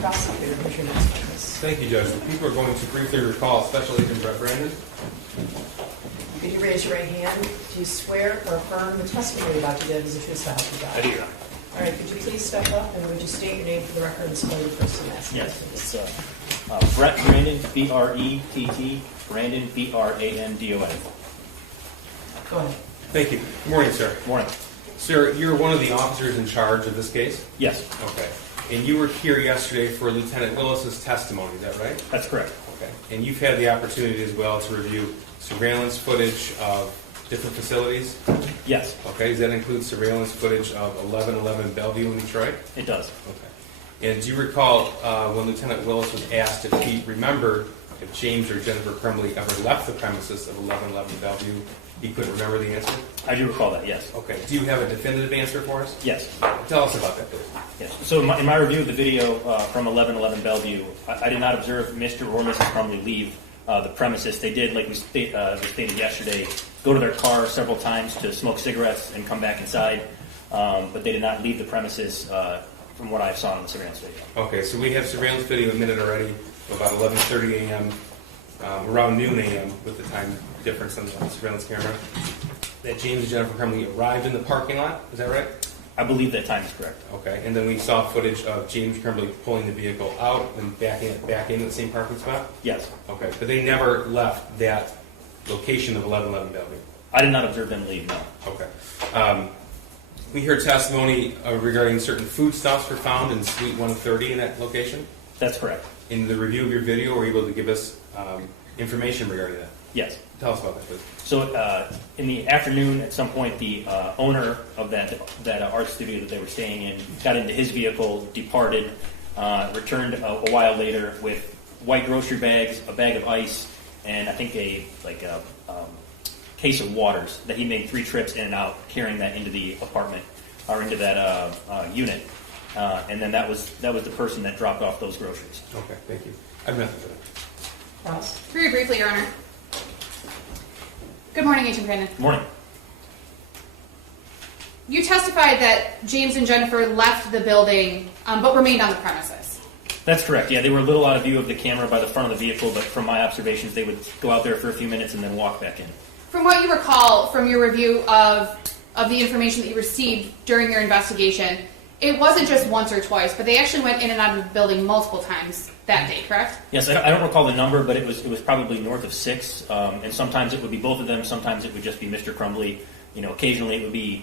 Prosecutor, who's your next witness? Thank you, Judge. The people are going to briefly recall Special Agent Brett Brandon. Could you raise your right hand? Do you swear or affirm the testimony you're about to give is the truth, so help you God? I do, Your Honor. All right, could you please step up and would you state your name for the record and spell your first and last name? Yes, it's Brett Brandon, B-R-E-T-T, Brandon, B-R-A-N-D-O-N. Go ahead. Thank you. Good morning, sir. Morning. Sir, you're one of the officers in charge of this case? Yes, Okay. And you were here yesterday for Lieutenant Willis's testimony, is that right? that's correct. Okay. And you've had the opportunity as well to review surveillance footage of different facilities? Yes, Okay. Does that include surveillance footage of 1111 Bellevue in Detroit? it does. Okay. And do you recall when Lieutenant Willis was asked if he remembered if James or Jennifer Crumbley ever left the premises of 1111 Bellevue, he couldn't remember the answer? I do recall that, yes. Okay. Do you have a definitive answer for us? Yes. Tell us about that, please. Yes. So in my review of the video from 1111 Bellevue, I did not observe Mr. or Mrs. Crumbley leave the premises. They did, like we stated yesterday, go to their car several times to smoke cigarettes and come back inside, but they did not leave the premises from what I saw in the surveillance video. Okay, so we have surveillance video admitted already about 11:30 a.m., around noon a.m. with the time difference on the surveillance camera, that James and Jennifer Crumbley arrived in the parking lot. Is that right? I believe that time is correct. Okay, and then we saw footage of James Crumbley pulling the vehicle out and backing it back into the same parking spot? Yes. Okay, but they never left that location of 1111 Bellevue? I did not observe them leave, no. Okay. We heard testimony regarding certain foodstuffs were found in Suite 130 in that location. That's correct. In the review of your video, were you able to give us information regarding that? Yes. Tell us about that, please. So in the afternoon, at some point, the owner of that art studio that they were staying in got into his vehicle, departed, returned a while later with white grocery bags, a bag of ice, and I think a case of waters that he made 3 trips in and out, carrying that into the apartment or into that unit. And then that was the person that dropped off those groceries. Okay, thank you. I have nothing for that. Ross? Very briefly, Your Honor. Good morning, Agent Brandon. Good morning. You testified that James and Jennifer left the building, but remained on the premises. That's correct. Yeah, they were a little out of view of the camera by the front of the vehicle, but from my observations, they would go out there for a few minutes and then walk back in. From what you recall from your review of the information that you received during your investigation, it wasn't just once or twice, but they actually went in and out of the building multiple times that day, correct? Yes, I don't recall the number, but it was probably north of 6, and sometimes it would be both of them. Sometimes it would just be Mr. Crumbley. You know, occasionally it would be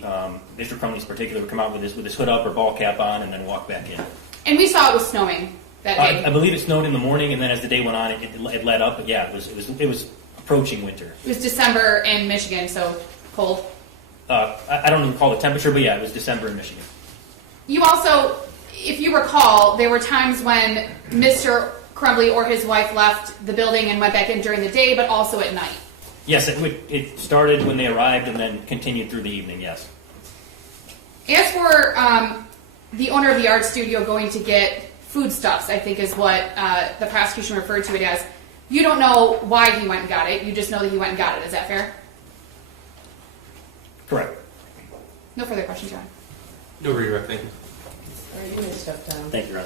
Mr. Crumbley's particular would come out with his hood up or ball cap on and then walk back in. And we saw it was snowing that day. I believe it snowed in the morning, and then as the day went on, it let up. But yeah, it was approaching winter. It was December in Michigan, so cold. I don't recall the temperature, but yeah, it was December in Michigan. You also, if you recall, there were times when Mr. Crumbley or his wife left the building and went back in during the day, but also at night. Yes, it started when they arrived and then continued through the evening, yes. As for the owner of the art studio going to get foodstuffs, I think is what the prosecution referred to it as, you don't know why he went and got it. You just know that he went and got it. Is that fair? Correct. No further questions, John. No regret, thank you. All right, you may step down. Thank you, Ron.